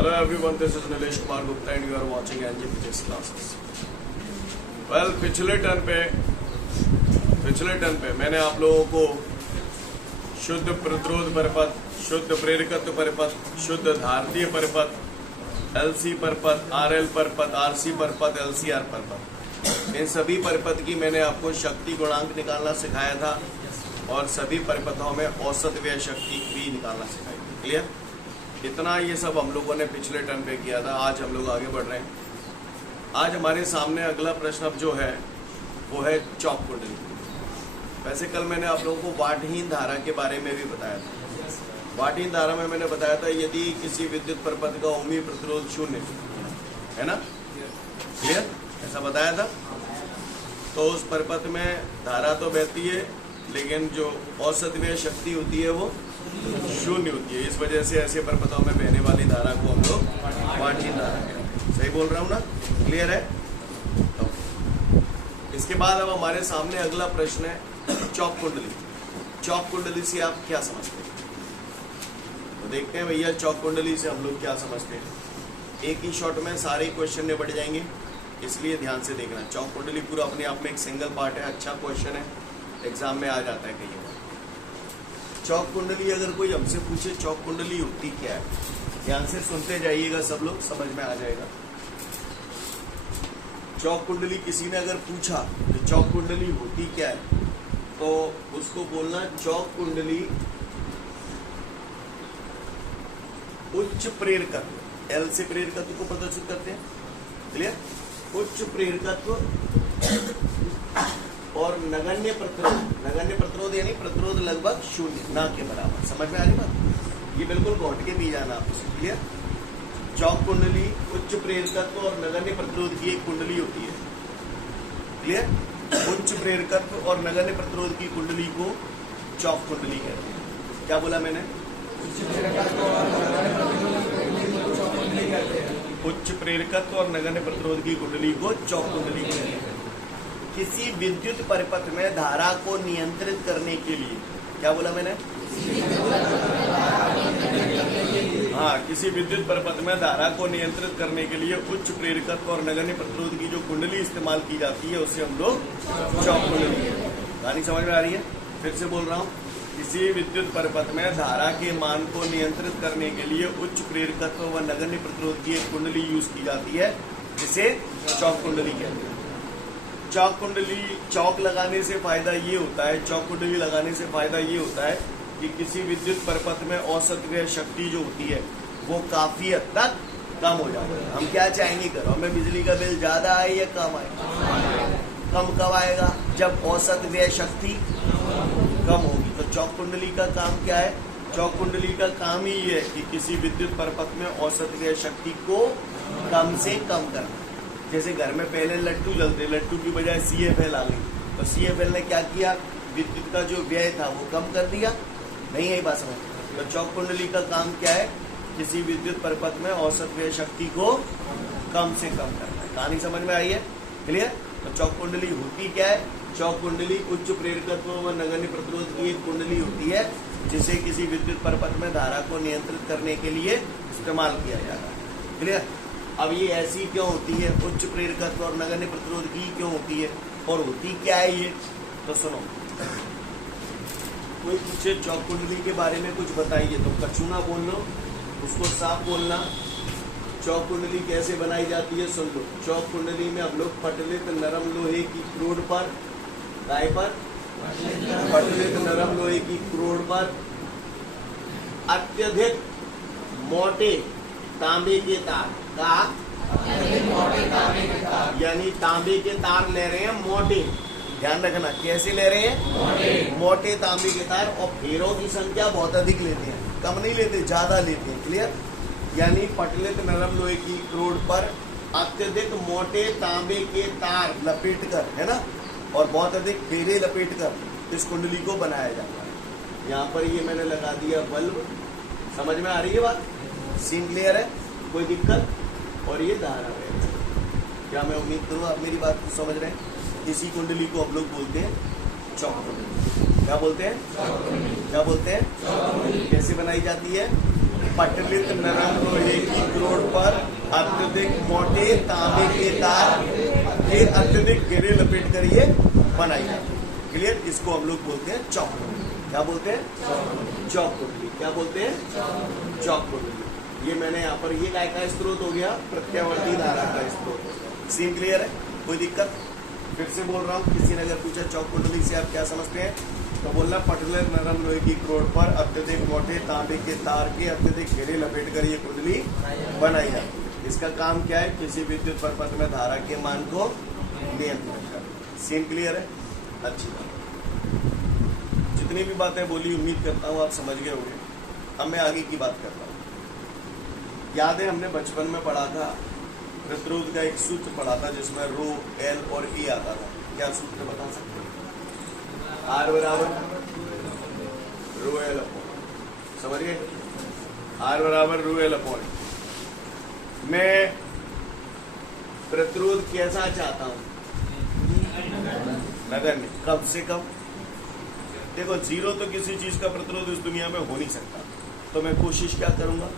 Hello everyone, this is Nilesh Kumar Gupta and you are watching NG Physics classes. Well, पिछले turn पे मैंने आप लोगों को शुद्ध प्रतिरोध परिपथ, शुद्ध प्रेरकत्व परिपथ, शुद्ध धारतीय परिपथ, LC परिपथ, RL परिपथ, RC परिपथ, LCR परिपथ, इन सभी परिपथ की मैंने आपको शक्ति गुणांक निकालना सिखाया था और सभी परिपथों में औसत व्यय शक्ति भी निकालना सिखाई थी। क्लियर? इतना ये सब हम लोगों ने पिछले टर्न पे किया था। आज हम लोग आगे बढ़ रहे हैं। आज हमारे सामने अगला प्रश्न अब जो है वो है चौक कुंडली। वैसे कल मैंने आप लोगों को वाटहीन धारा के बारे में भी बताया था। वाटहीन धारा में मैंने बताया था यदि किसी विद्युत परिपथ का ओमी प्रतिरोध 0 है ना, क्लियर, ऐसा बताया था, तो उस परिपथ में धारा तो बहती है लेकिन जो औसत व्यय शक्ति होती है वो 0 होती है। इस वजह से ऐसे परिपथों में बहने वाली धारा को हम लोग वाटहीन धारा कहते हैं। सही बोल रहा हूँ ना? क्लियर है? इसके बाद अब हमारे सामने अगला प्रश्न है चौक कुंडली। चौक कुंडली से आप क्या समझते हैं? तो देखते हैं भैया चौक कुंडली से हम लोग क्या समझते हैं। एक ही शॉट में सारे क्वेश्चन निपट जाएंगे, इसलिए ध्यान से देखना। चौक कुंडली पूरा अपने आप में एक सिंगल पार्ट है, अच्छा क्वेश्चन है, एग्जाम में आ जाता है कई बार। चौक कुंडली अगर कोई हमसे पूछे चौक कुंडली होती क्या है, ध्यान से सुनते जाइएगा, सब लोग समझ में आ जाएगा। चौक कुंडली किसी ने अगर पूछा कि चौक कुंडली होती क्या है, तो उसको बोलना चौक कुंडली उच्च प्रेरकत्व, एल से प्रेरकत्व को प्रदर्शित करते हैं। क्लियर? उच्च प्रेरकत्व और नगण्य प्रतिरोध यानी प्रतिरोध लगभग 0 ना के बराबर। समझ में आ रही बात? ये बिल्कुल घोट के भी जाना आपको। क्लियर? चौक कुंडली उच्च प्रेरकत्व और नगण्य प्रतिरोध की एक कुंडली होती है। क्लियर? उच्च प्रेरकत्व और नगण्य प्रतिरोध की कुंडली को चौक कुंडली कहते हैं। क्या बोला मैंने? उच्च प्रेरकत्व और नगण्य प्रतिरोध की कुंडली को चौक कुंडली कहते हैं। किसी विद्युत परिपथ में धारा को नियंत्रित करने के लिए, क्या बोला मैंने? हाँ, किसी विद्युत परिपथ में धारा को नियंत्रित करने के लिए उच्च प्रेरकत्व और नगण्य प्रतिरोध की जो कुंडली इस्तेमाल की जाती है उसे हम लोग चौक कुंडली कहते हैं। कहानी समझ में आ रही है? फिर से बोल रहा हूँ, किसी विद्युत परिपथ में धारा के मान को नियंत्रित करने के लिए उच्च प्रेरकत्व व नगण्य प्रतिरोध की एक कुंडली यूज की जाती है, जिसे चौक कुंडली कहते हैं। चौक कुंडली, चौक लगाने से फायदा ये होता है, चौक कुंडली लगाने से फायदा ये होता है कि किसी विद्युत परिपथ में औसत व्यय शक्ति जो होती है वो काफी हद तक कम हो जाती है। हम क्या चाहेंगे, घरों में बिजली का बिल ज्यादा आए या कम आए? कम कब आएगा? जब औसत व्यय शक्ति कम होगी। तो चौक कुंडली का काम क्या है? चौक कुंडली का काम ही ये है कि किसी विद्युत परिपथ में औसत व्यय शक्ति को कम से कम करना। जैसे घर में पहले लट्टू जलते, लट्टू की बजाय CFL आ गई, तो CFL ने क्या किया? विद्युत का जो व्यय था वो कम कर दिया। नहीं है बात समझ? तो चौक कुंडली का काम क्या है? किसी विद्युत परिपथ में औसत व्यय शक्ति को कम से कम करना है। कहानी समझ में आई है? क्लियर? तो चौक कुंडली होती क्या है? चौक कुंडली उच्च प्रेरकत्व व नगण्य प्रतिरोध की एक कुंडली होती है, जिसे किसी विद्युत परिपथ में धारा को नियंत्रित करने के लिए इस्तेमाल किया जाता है। क्लियर? अब ये ऐसी क्यों होती है? उच्च प्रेरकत्व और नगण्य प्रतिरोध की क्यों होती है और होती क्या है ये? तो सुनो, कोई पूछे चौक कुंडली के बारे में कुछ बताइए तो कछु ना बोलना, उसको साफ बोलना। चौक कुंडली कैसे बनाई जाती है सुन लो। चौक कुंडली में हम लोग पटलित नरम लोहे की क्रोड पर, गाय पर, पटलित नरम लोहे की क्रोड पर अत्यधिक मोटे तांबे के तार का, यानी तांबे के तार ले रहे हैं मोटे। ध्यान रखना, कैसे ले रहे हैं? मोटे तांबे के तार, और फेरों की संख्या बहुत अधिक लेते हैं, कम नहीं लेते, ज्यादा लेते हैं। क्लियर? यानी पटलित नरम लोहे की क्रोड पर अत्यधिक मोटे तांबे के तार लपेटकर, है ना, और बहुत अधिक फेरे लपेटकर इस कुंडली को बनाया जाता है। यहाँ पर ये मैंने लगा दिया बल्ब। समझ में आ रही है बात? सीन क्लियर है? कोई दिक्कत? और ये धारा है। क्या मैं उम्मीद करूँ आप मेरी बात को समझ रहे हैं? इसी कुंडली को हम लोग बोलते हैं चौक कुंडली। क्या बोलते हैं? क्या बोलते हैं? कैसे बनाई जाती है? पटलित नरम लोहे की क्रोड अत्यधिक मोटे तांबे के तार फिर अत्यधिक घेरे लपेट कर ये बनाई जाती है। क्लियर? इसको हम लोग बोलते हैं चौक कुंडली। क्या बोलते हैं? चौक कुंडली। क्या बोलते हैं? चौक कुंडली। ये मैंने यहाँ पर, ये काय का स्रोत हो गया? प्रत्यावर्ती धारा का स्रोत हो गया। सीन क्लियर है? कोई दिक्कत? फिर से बोल रहा हूँ, किसी ने अगर पूछा चौक कुंडली से आप क्या समझते हैं, तो बोलना पटल नरम लोहे की क्रोड पर अत्यधिक मोटे तांबे के तार के अत्यधिक घेरे लपेट कर ये कुंडली बनाई जाती है। इसका काम क्या है? किसी विद्युत परिपथ में धारा के मान को नियंत्रित करना। सीन क्लियर है? अच्छी बात। जितनी भी बातें बोली उम्मीद करता हूँ आप समझ गए होंगे। अब मैं आगे की बात कर रहा हूँ। याद है हमने बचपन में पढ़ा था, प्रतिरोध का एक सूत्र पढ़ा था जिसमें रो, एल और ई आता था। क्या सूत्र बता सकते हैं? आर बराबर रो एल अपॉन, समझ गए? आर बराबर रो एल अपॉन। मैं प्रतिरोध कैसा चाहता हूं? नगण्य, कम से कम। देखो जीरो तो किसी चीज का प्रतिरोध इस दुनिया में हो नहीं सकता, तो मैं कोशिश क्या करूंगा?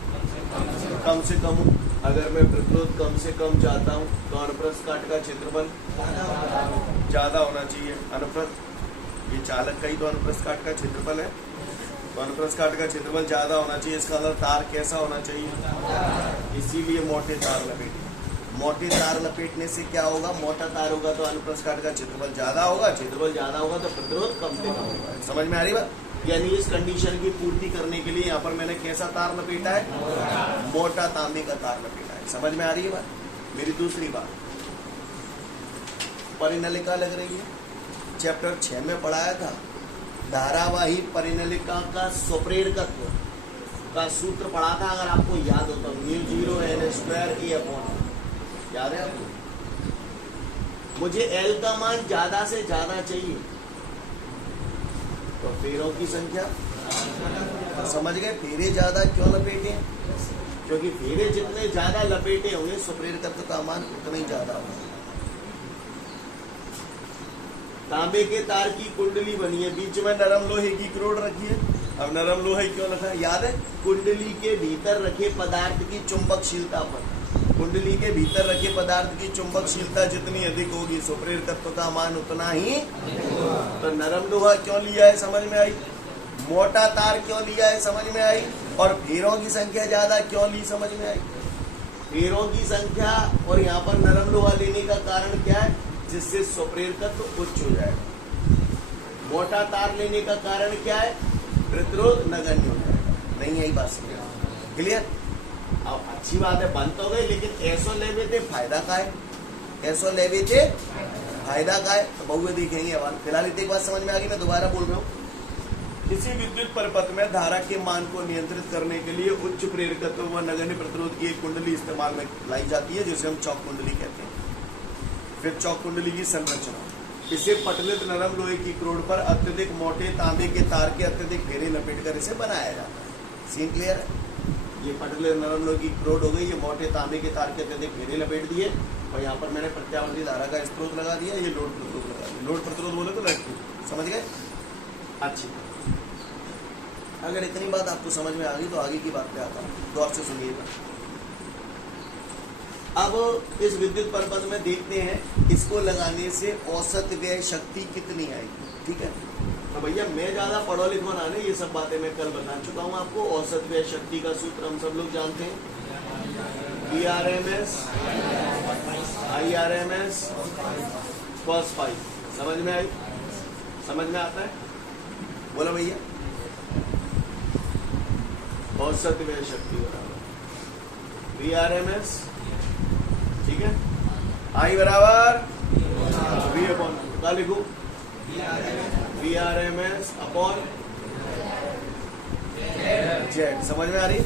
कम से कम। अगर मैं प्रतिरोध कम से कम चाहता हूं तो अनुप्रस्थ काट का क्षेत्रफल ज्यादा होना चाहिए। अनुप्रस्थ, ये चालक का ही तो अनुप्रस्थ काट का क्षेत्रफल है, तो अनुप्रस्थ काट का क्षेत्रफल ज्यादा होना चाहिए। इसका मतलब तार कैसा होना चाहिए? इसीलिए मोटे तार लपेटे। मोटे तार लपेटने से क्या होगा? मोटा तार होगा तो अनुप्रस्थ काट का क्षेत्रफल ज्यादा होगा, क्षेत्रफल ज्यादा होगा तो प्रतिरोध कम से कम होगा। समझ में आ रही बात? यानी इस कंडीशन की पूर्ति करने के लिए यहाँ पर मैंने कैसा तार लपेटा है? मोटा तांबे का तार लपेटा है। समझ में आ रही है बात? मेरी दूसरी बात, परिनलिका लग रही है। चैप्टर 6 में पढ़ाया था, धारावाही परिनलिका का स्वप्रेरकत्व का सूत्र पढ़ा था, अगर आपको याद हो तो, μ0 n² E अपॉन। याद है आपको? मुझे L का मान ज्यादा से ज्यादा चाहिए, तो फेरों की संख्या, तो समझ गए? फेरे ज्यादा क्यों लपेटे? क्योंकि फेरे जितने ज्यादा लपेटे होंगे स्वप्रेरकत्व का मान उतना ही ज्यादा होगा। तांबे के तार की कुंडली बनी है, बीच में नरम लोहे की क्रोड रखी है। अब नरम लोहे क्यों रखा है? याद है? कुंडली के भीतर रखे पदार्थ की चुंबकशीलता पर, कुंडली के भीतर रखे पदार्थ की चुंबकशीलता जितनी अधिक होगी स्वप्रेरकत्व का मान उतना ही। तो नरम लोहा क्यों लिया है? समझ में आई? मोटा तार क्यों लिया है? समझ में आई? और फेरों की संख्या ज्यादा क्यों ली? समझ में आई? फेरों की संख्या और यहाँ पर नरम लोहा लेने का कारण क्या है? जिससे स्वप्रेरकत्व उच्च हो जाएगा। मोटा तार लेने का कारण क्या है? प्रतिरोध नगण्य हो जाएगा। नहीं यही बात समझ? क्लियर? अब अच्छी बात है, बंद तो गई, लेकिन ऐसो लेवे थे फायदा का है, ऐसो लेवे थे फायदा का है, तो बहुए देखेंगे। अब फिलहाल एक बात समझ में आ गई, मैं दोबारा बोल रहा हूँ। किसी विद्युत परिपथ में धारा के मान को नियंत्रित करने के लिए उच्च प्रेरकत्व व नगण्य प्रतिरोध की एक कुंडली इस्तेमाल में लाई जाती है, जिसे हम चौक कुंडली कहते हैं। फिर चौक कुंडली की संरचना, इसे पटलित नरम लोहे की क्रोड पर अत्यधिक मोटे तांबे के तार के अत्यधिक घेरे लपेट कर इसे बनाया जाता है। सीन क्लियर है? ये पटलित नरम लोहे की क्रोड हो गई, ये मोटे तांबे के तार के अत्यधिक घेरे लपेट दिए, और यहाँ पर मैंने प्रत्यावर्ती धारा का स्रोत लगा दिया, ये लोड प्रतिरोध लगा दिया। लोड प्रतिरोध बोले तो लटकी, समझ गए? अच्छी। अगर इतनी बात आपको समझ में आ गई तो आगे की बात पे आता हूँ, गौर से सुनिएगा। अब इस विद्युत परिपथ में देखते हैं इसको लगाने से औसत व्यय शक्ति कितनी आएगी। ठीक है? तो भैया मैं ज्यादा पढ़ो लिखो ना, ये सब बातें मैं कल बता चुका हूँ आपको। औसत व्यय शक्ति का सूत्र हम सब लोग जानते हैं, PRMS IRMS cos phi। समझ में आई? समझ में आता है? बोलो भैया। औसत व्यय शक्ति बराबर PRMS, ठीक है, I बराबर V अपॉन, क्या लिखूं? VRMS upon Z। समझ में आ रही?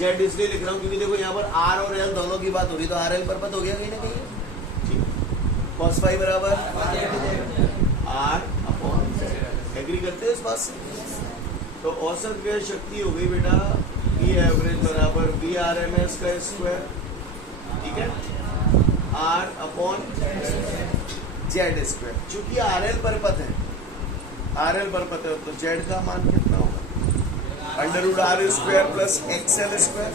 Z इसलिए लिख रहा हूं क्योंकि देखो यहाँ पर R और L दोनों की बात हो रही, तो RL परिपथ हो गया कहीं ना कहीं। cos phi बराबर R अपॉन Z। एग्री करते हैं इस बात से? तो औसत व्यय शक्ति हो गई बेटा V एवरेज बराबर VRMS का स्क्वायर, ठीक है, R अपॉन Z स्क्वायर। चूंकि RL परिपथ है, RL परिपथ है, तो Z का मान कितना होगा? √R² plus XL square.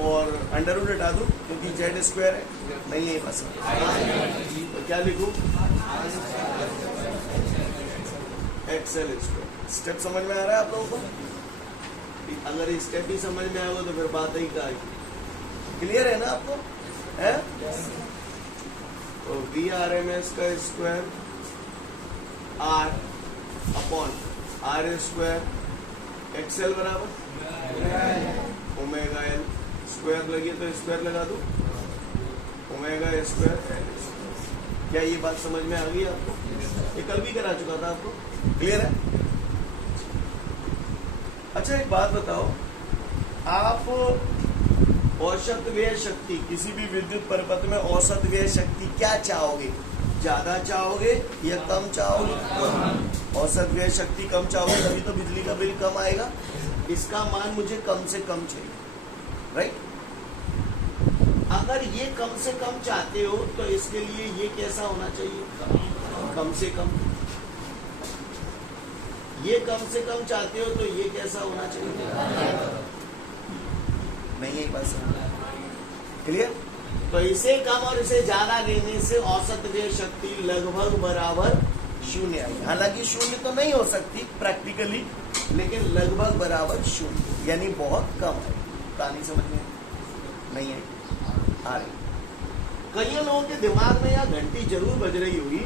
और अंडर रूट हटा दूं क्योंकि जेड स्क्वायर है, नहीं है बस। तो क्या लिखूं? XL square. स्टेप समझ में आ रहा है आप लोगों को? अगर स्टेप ही समझ में आएगा तो फिर बात ही क्या आएगी। क्लियर है ना आपको? है? तो वी आर एम एस का square R upon R square XL बराबर ओमेगा एल स्क्वायर लगी तो स्क्वायर लगा दो ओमेगा स्क्वायर एल। क्या ये बात समझ में आ गई आपको? ये कल भी करा चुका था आपको। क्लियर है? अच्छा एक बात बताओ, आप औसत व्यय शक्ति, किसी भी विद्युत परिपथ में औसत व्यय शक्ति क्या चाहोगे? ज्यादा चाहोगे या कम चाहोगे? औसत व्यय शक्ति कम चाहोगे तभी तो बिजली का बिल कम आएगा। इसका मान मुझे कम से कम चाहिए, राइट? अगर ये कम से कम चाहते हो तो इसके लिए ये कैसा होना चाहिए? कम से कम। ये कम से कम चाहते हो तो ये कैसा होना चाहिए? नहीं है बस। क्लियर? तो इसे कम और इसे ज्यादा लेने से औसत व्यय शक्ति लगभग बराबर शून्य आएगी। हालांकि शून्य तो नहीं हो सकती प्रैक्टिकली, लेकिन लगभग बराबर शून्य, यानी बहुत कम है। कहानी समझ में नहीं है? आ रही। कई लोगों के दिमाग में यह घंटी जरूर बज रही होगी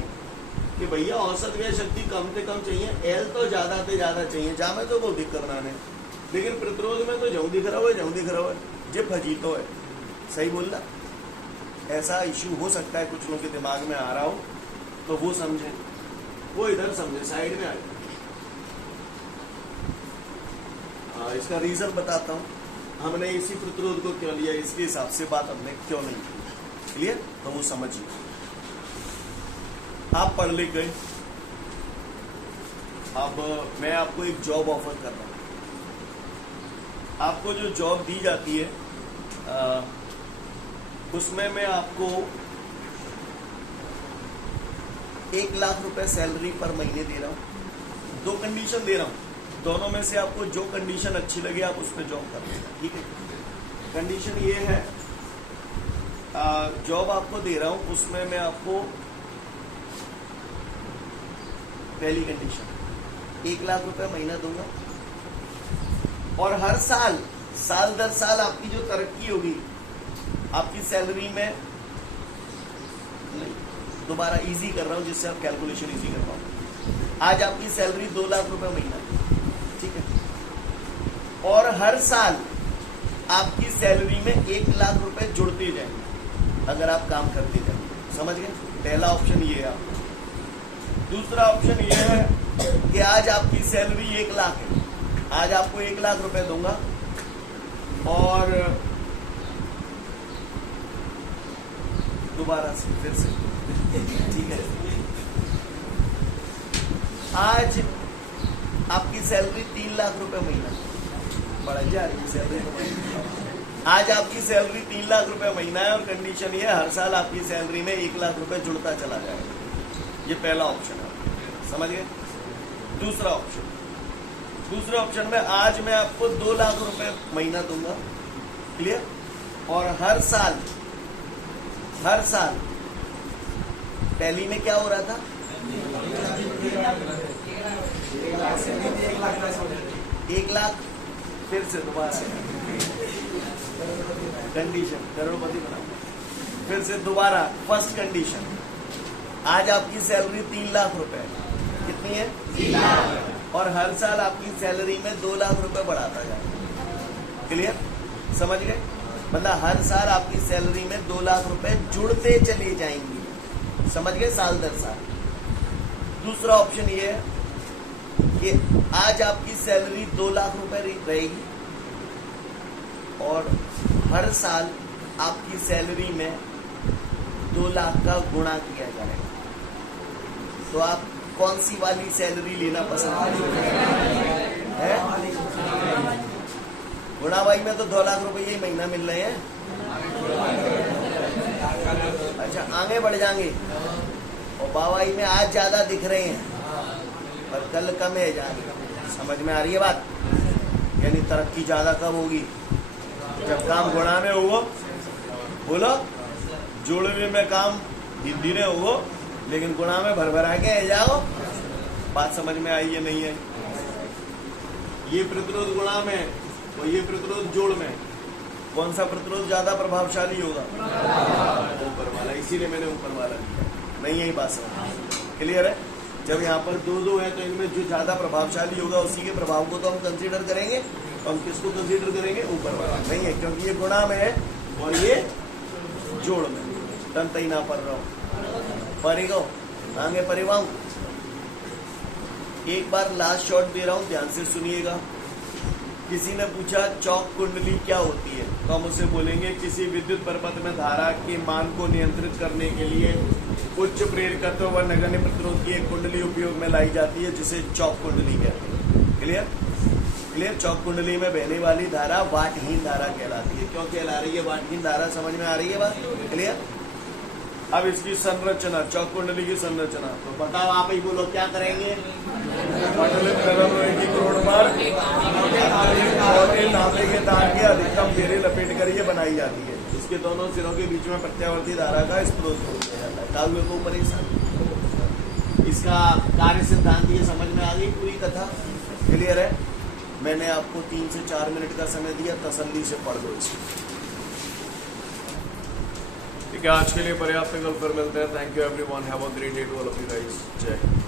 कि भैया औसत व्यय शक्ति कम से कम चाहिए, एल तो ज्यादा से ज्यादा चाहिए। जामे तो बहुत दिक्कत बनाने, लेकिन प्रतिरोध में तो जऊं दिख रहा हो जे फजीतो है। सही बोलना? ऐसा इश्यू हो सकता है कुछ लोगों के दिमाग में आ रहा हो, तो वो समझे, वो इधर समझे, साइड में आए। इसका रीजन बताता हूँ। हमने इसी प्रतिरोध को क्यों लिया, इसके हिसाब से बात हमने क्यों नहीं की। क्लियर? तो वो समझिए। आप पढ़ लिख गए, अब मैं आपको एक जॉब ऑफर कर रहा हूँ। आपको जो जॉब दी जाती है उसमें मैं आपको 1 लाख रुपए सैलरी पर महीने दे रहा हूँ। 2 कंडीशन दे रहा हूँ, दोनों में से आपको जो कंडीशन अच्छी लगे आप उस पर जॉब कर लेना। ठीक है? कंडीशन ये है, जॉब आपको दे रहा हूँ उसमें मैं आपको पहली कंडीशन 1 लाख रुपए महीना दूंगा और हर साल दर साल आपकी जो तरक्की होगी आपकी सैलरी में, दोबारा इजी कर रहा हूं जिससे आप कैलकुलेशन इजी कर पाओ। आज आपकी सैलरी 2 लाख रुपए महीना, ठीक है? और हर साल आपकी सैलरी में 1 लाख रुपए जुड़ते जाएंगे अगर आप काम करते जाएंगे। समझ गए? पहला ऑप्शन ये है आपका। दूसरा ऑप्शन ये है कि आज आपकी सैलरी 1 लाख है, आज आपको 1 लाख रुपए दूंगा और दोबारा से फिर से, ठीक है? आज आपकी सैलरी 3 लाख रुपए महीना, बढ़ जा रही है सैलरी। आज आपकी सैलरी 3 लाख रुपए महीना है और कंडीशन ये हर साल आपकी सैलरी में 1 लाख रुपए जुड़ता चला जाएगा। ये पहला ऑप्शन है, समझ गए? दूसरा ऑप्शन में आज मैं आपको 2 लाख रुपए महीना दूंगा। क्लियर? और हर साल पहली में क्या हो रहा था? 1 लाख, फिर से दोबारा कंडीशन करोड़पति बनाओ। फिर से दोबारा फर्स्ट कंडीशन, आज आपकी सैलरी 3 लाख रुपए, कितनी है? 3 लाख। और हर साल आपकी सैलरी में 2 लाख रुपए बढ़ाता जाएगा। क्लियर? समझ गए? मतलब हर साल आपकी सैलरी में 2 लाख रुपए जुड़ते चले जाएंगे। समझ गए? साल दर साल। दूसरा ऑप्शन ये है कि आज आपकी सैलरी 2 लाख रुपए रहेगी और हर साल आपकी सैलरी में 2 लाख का गुणा किया जाएगा। तो आप कौन सी वाली सैलरी लेना पसंद करेंगे? गुणा भाई में तो 2 लाख रुपए ही महीना मिल रहे हैं। अच्छा, आगे बढ़ जाएंगे और बावाई में आज ज्यादा दिख रहे हैं और कल कम है जाएंगे। समझ में आ रही है बात? यानी तरक्की ज्यादा कब होगी? जब काम गुणा में हुआ, बोलो जोड़वे में काम हिंदी ने हुआ, लेकिन गुणा में भरभरा के जाओ। बात समझ में आई है नहीं है? ये प्रतिरोध गुणा में और ये प्रतिरोध जोड़ में, कौन सा प्रतिरोध ज्यादा प्रभावशाली होगा? ऊपर वाला, इसीलिए मैंने ऊपर वाला लिया। नहीं यही बात समझ क्लियर है? जब यहाँ पर दो दो है तो इनमें जो ज्यादा प्रभावशाली होगा उसी के प्रभाव को तो हम कंसीडर करेंगे। तो हम किसको कंसीडर करेंगे? ऊपर वाला। नहीं है, क्योंकि ये गुणा में है और ये जोड़ में। तन तई ना पर रहो, परिगो आगे परिवाऊ। एक बार लास्ट शॉट दे रहा हूं, ध्यान से सुनिएगा। किसी ने पूछा चौक कुंडली क्या होती है, तो हम उसे बोलेंगे किसी विद्युत परपथ में धारा के मान को नियंत्रित करने के लिए उच्च प्रेरकत्व व नगण्य प्रतिरोध की एक कुंडली उपयोग में लाई जाती है, जिसे चौक कुंडली कहते हैं। क्लियर? क्लियर? चौक कुंडली में बहने वाली धारा वाटहीन धारा कहलाती है। क्यों कहला रही है वाटहीन धारा? समझ में आ रही है बात? क्लियर? अब इसकी संरचना, चौक कुंडली की संरचना, तो बताओ आप ही बोलो क्या करेंगे? मंडलित की करोड़ बार तांबे के तार के अधिकतम घेरे लपेट कर ये बनाई जाती है। इसके दोनों सिरों के बीच में प्रत्यावर्ती धारा का स्रोत किया जाता है। काव्य को परेशान। इसका कार्य सिद्धांत ये समझ में आ गई पूरी कथा? क्लियर है? मैंने आपको 3 से 4 मिनट का समय दिया, तसल्ली से पढ़ दो इसको। ठीक है, आज के लिए पर्याप्त। कल फिर मिलते हैं। Thank you everyone, have a great day to all of you guys. जय हिंद।